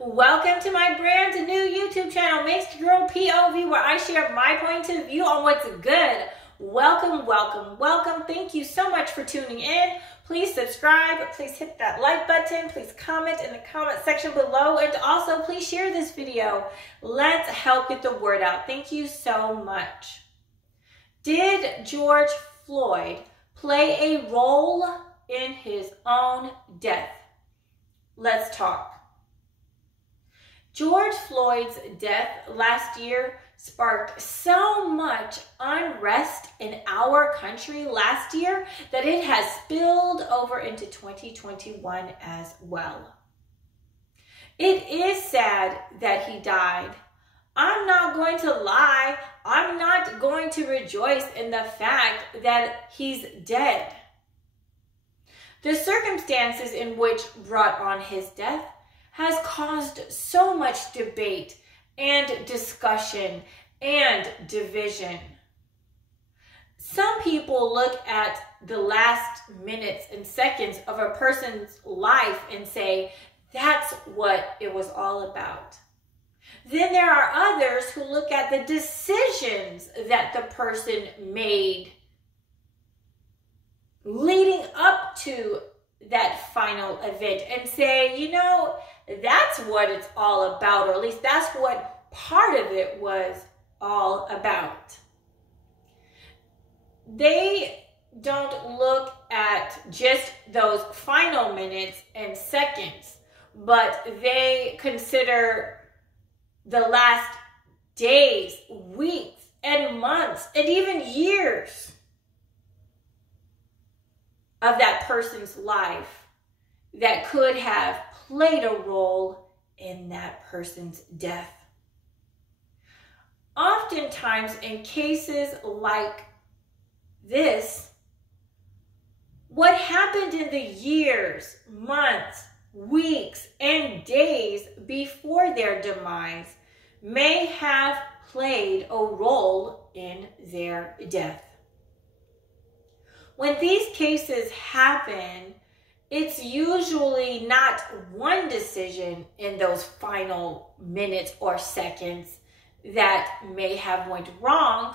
Welcome to my brand new YouTube channel, Mixed Girl POV, where I share my point of view on what's good. Welcome, welcome, welcome. Thank you so much for tuning in. Please subscribe. Please hit that like button. Please comment in the comment section below. And also, please share this video. Let's help get the word out. Thank you so much. Did George Floyd play a role in his own death? Let's talk. George Floyd's death last year sparked so much unrest in our country last year that it has spilled over into 2021 as well. It is sad that he died. I'm not going to lie. I'm not going to rejoice in the fact that he's dead. The circumstances in which brought on his death has caused so much debate and discussion and division. Some people look at the last minutes and seconds of a person's life and say, that's what it was all about. Then there are others who look at the decisions that the person made leading up to that final event and say, you know, that's what it's all about, or at least that's what part of it was all about. They don't look at just those final minutes and seconds, but they consider the last days, weeks, and months, and even years of that person's life that could have played a role in that person's death. Oftentimes in cases like this, what happened in the years, months, weeks, and days before their demise may have played a role in their death. When these cases happen, it's usually not one decision in those final minutes or seconds that may have went wrong.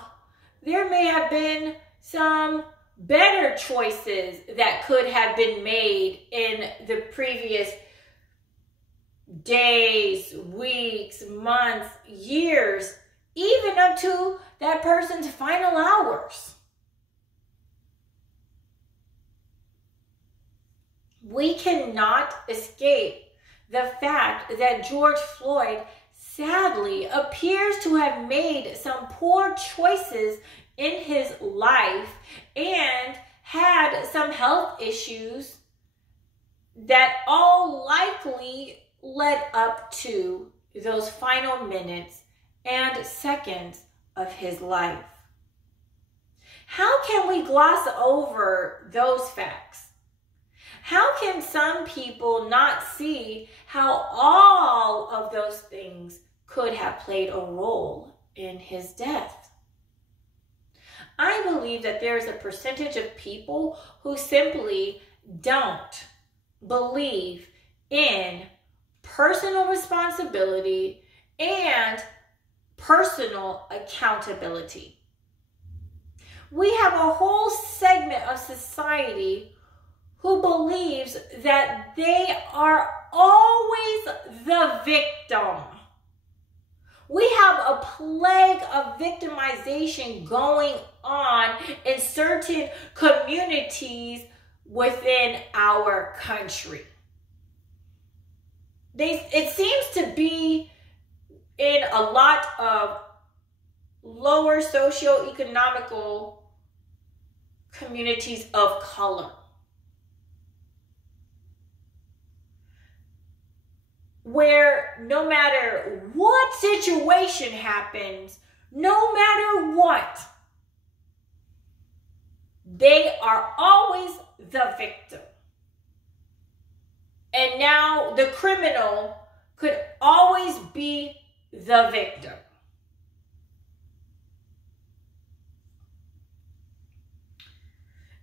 There may have been some better choices that could have been made in the previous days, weeks, months, years, even up to that person's final hours. We cannot escape the fact that George Floyd sadly appears to have made some poor choices in his life and had some health issues that all likely led up to those final minutes and seconds of his life. How can we gloss over those facts? How can some people not see how all of those things could have played a role in his death? I believe that there is a percentage of people who simply don't believe in personal responsibility and personal accountability. We have a whole segment of society who believes that they are always the victim. We have a plague of victimization going on in certain communities within our country. It seems to be in a lot of lower socioeconomical communities of color, where no matter what situation happens, no matter what, they are always the victim. And now the criminal could always be the victim.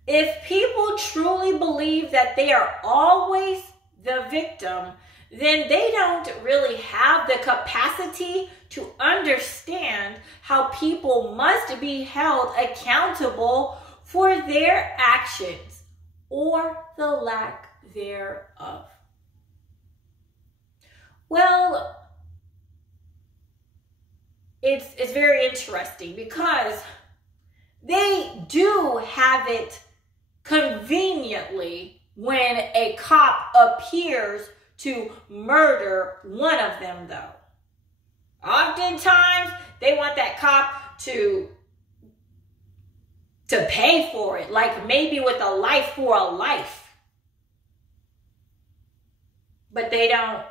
If people truly believe that they are always the victim, then they don't really have the capacity to understand how people must be held accountable for their actions or the lack thereof. Well, it's very interesting because they do have it conveniently when a cop appears to murder one of them, though. Oftentimes, they want that cop to pay for it, like maybe with a life for a life. But they don't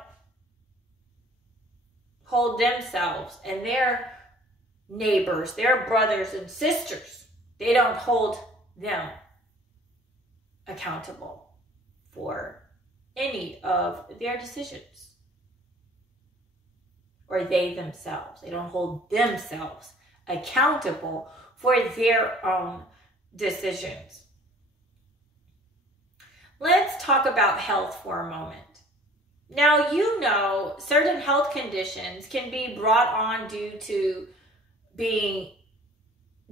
hold themselves and their neighbors, their brothers and sisters, they don't hold them accountable for any of their decisions. Or they themselves. They don't hold themselves accountable for their own decisions. Let's talk about health for a moment. Now, you know, certain health conditions can be brought on due to being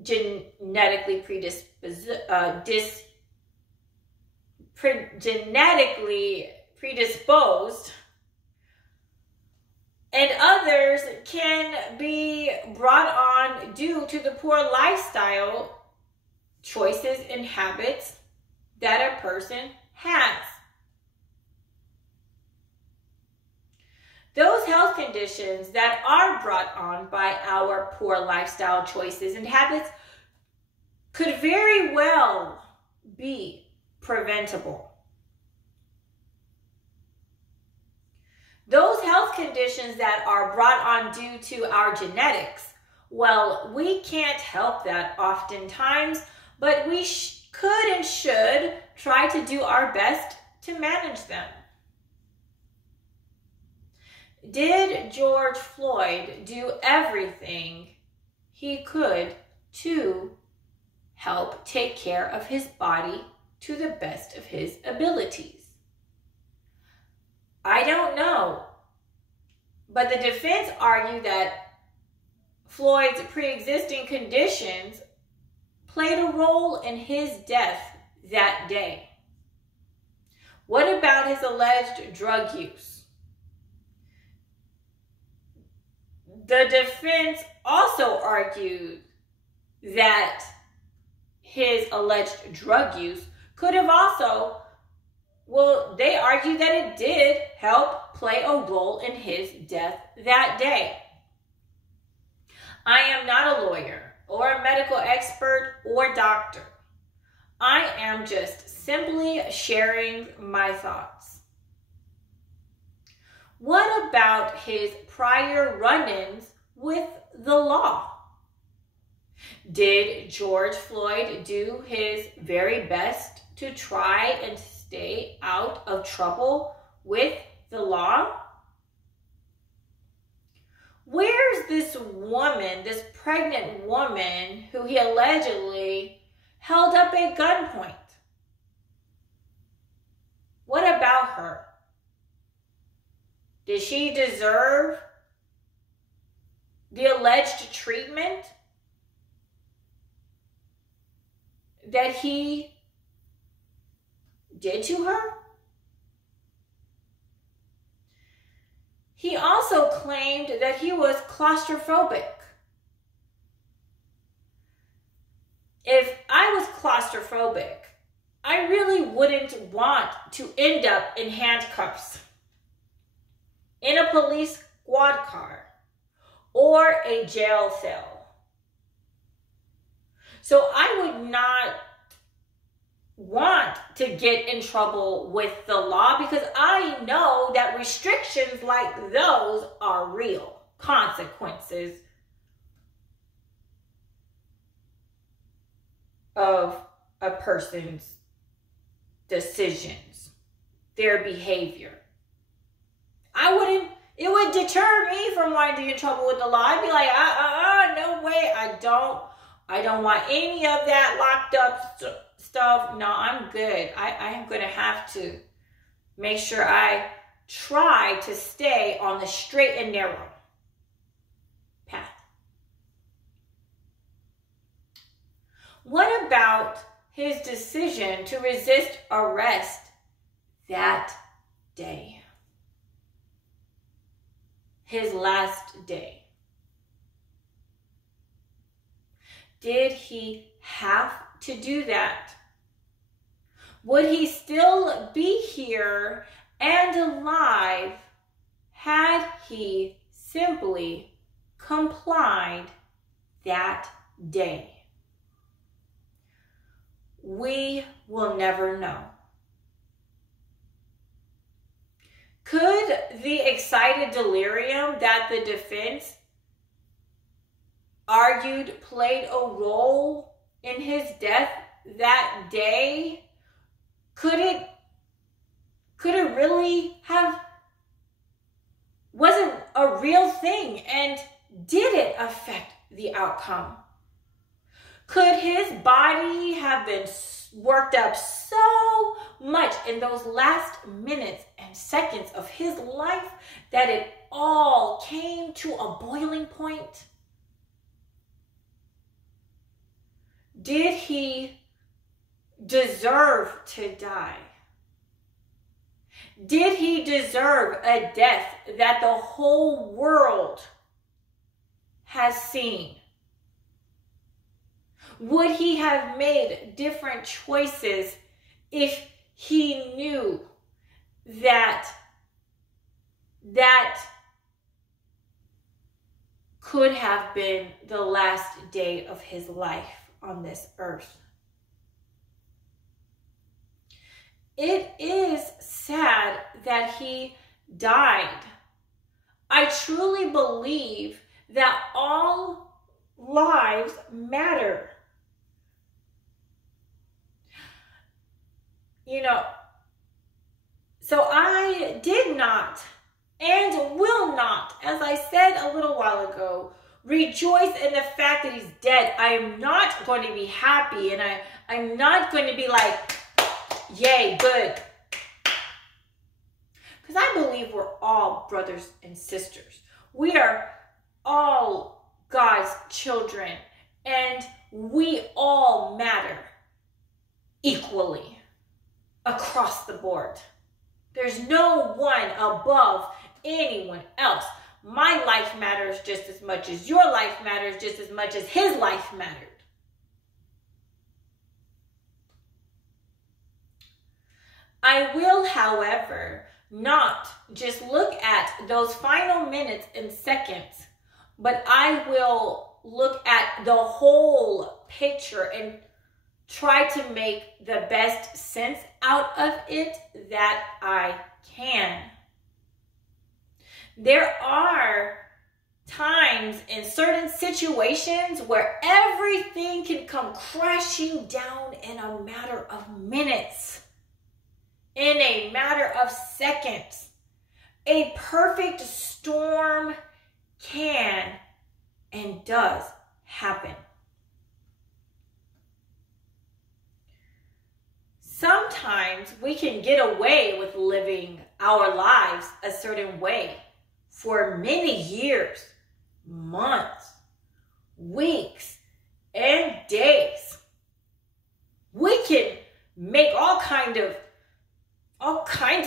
genetically predisposed, and others can be brought on due to the poor lifestyle choices and habits that a person has. Those health conditions that are brought on by our poor lifestyle choices and habits could very well be preventable. Those health conditions that are brought on due to our genetics, well, we can't help that oftentimes, but we could and should try to do our best to manage them. Did George Floyd do everything he could to help take care of his body to the best of his abilities? I don't know, but the defense argued that Floyd's pre-existing conditions played a role in his death that day. What about his alleged drug use? The defense also argued that his alleged drug use could have also, well, they argued that it did help play a role in his death that day. I am not a lawyer or a medical expert or doctor. I am just simply sharing my thoughts. What about his prior run-ins with the law? Did George Floyd do his very best to try and stay out of trouble with the law? Where's this woman, this pregnant woman who he allegedly held up at gunpoint? What about her? Did she deserve the alleged treatment that he did to her? He also claimed that he was claustrophobic. If I was claustrophobic, I really wouldn't want to end up in handcuffs, in a police squad car, or a jail cell. So I would not want to get in trouble with the law because I know that restrictions like those are real consequences of a person's decisions, their behavior. It would deter me from wanting to get in trouble with the law. I'd be like, no way, I don't want any of that locked up stuff. No, I'm good. I am going to have to make sure I try to stay on the straight and narrow path? What about his decision to resist arrest that day? His last day. Did he have to do that? Would he still be here and alive had he simply complied that day? We will never know. Could the excited delirium that the defense argued played a role in his death that day, could it really have, was it a real thing, and did it affect the outcome? Could his body have been worked up so much in those last minutes and seconds of his life that it all came to a boiling point? Did he deserve to die? Did he deserve a death that the whole world has seen? Would he have made different choices if he knew that could have been the last day of his life on this earth? It is sad that he died. I truly believe that all lives matter. So I did not and will not, as I said a little while ago, rejoice in the fact that he's dead. I am not going to be happy, and I'm not going to be like, yay, good. Because I believe we're all brothers and sisters. We are all God's children, and we all matter equally across the board. There's no one above anyone else. My life matters just as much as your life matters, just as much as his life mattered. I will, however, not just look at those final minutes and seconds, but I will look at the whole picture and try to make the best sense out of it that I can. There are times in certain situations where everything can come crashing down in a matter of minutes, in a matter of seconds. A perfect storm can and does happen. Sometimes we can get away with living our lives a certain way for many years, months, weeks, and days. We can make all kinds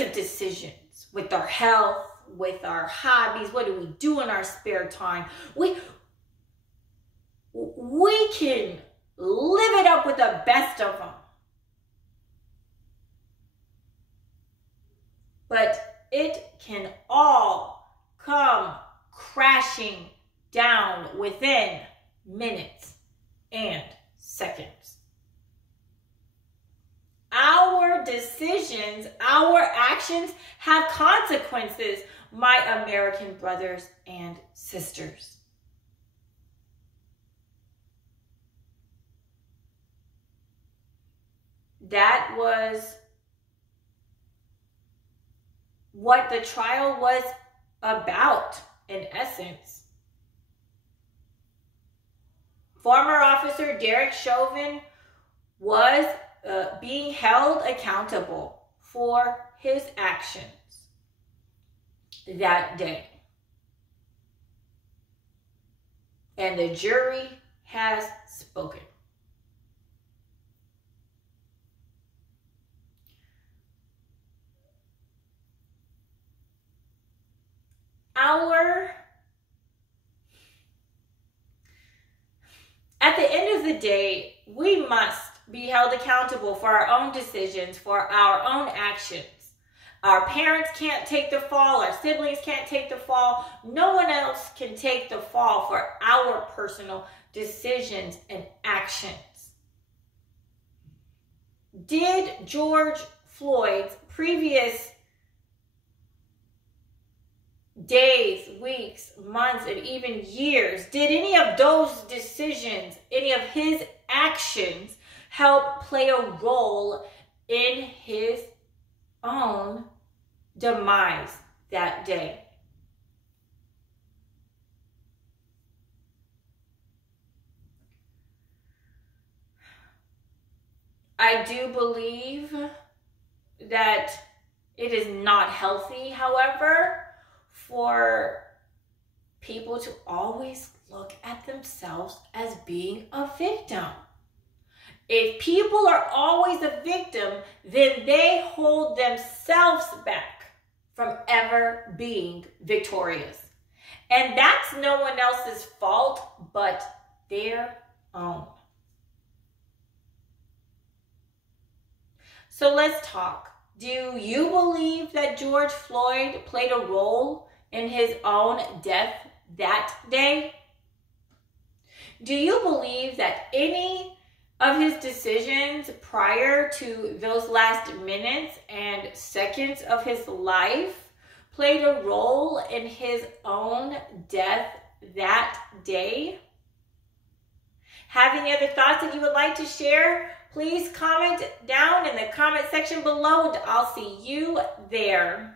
of decisions with our health, with our hobbies. What do we do in our spare time? We can live it up with the best of them. But it can all come crashing down within minutes and seconds. Our decisions, our actions have consequences, my American brothers and sisters. That was what the trial was about, in essence. Former officer Derek Chauvin was being held accountable for his actions. that day. And the jury has spoken. At the end of the day, we must be held accountable for our own decisions, for our own actions. Our parents can't take the fall. Our siblings can't take the fall. No one else can take the fall for our personal decisions and actions. Did George Floyd's previous days, weeks, months, and even years, did any of those decisions, any of his actions help play a role in his own demise that day? I do believe that it is not healthy, however, for people to always look at themselves as being a victim. If people are always a victim, then they hold themselves back from ever being victorious. And that's no one else's fault but their own. So let's talk. Do you believe that George Floyd played a role in his own death that day? Do you believe that any of his decisions prior to those last minutes and seconds of his life played a role in his own death that day? Have any other thoughts that you would like to share? Please comment down in the comment section below and I'll see you there.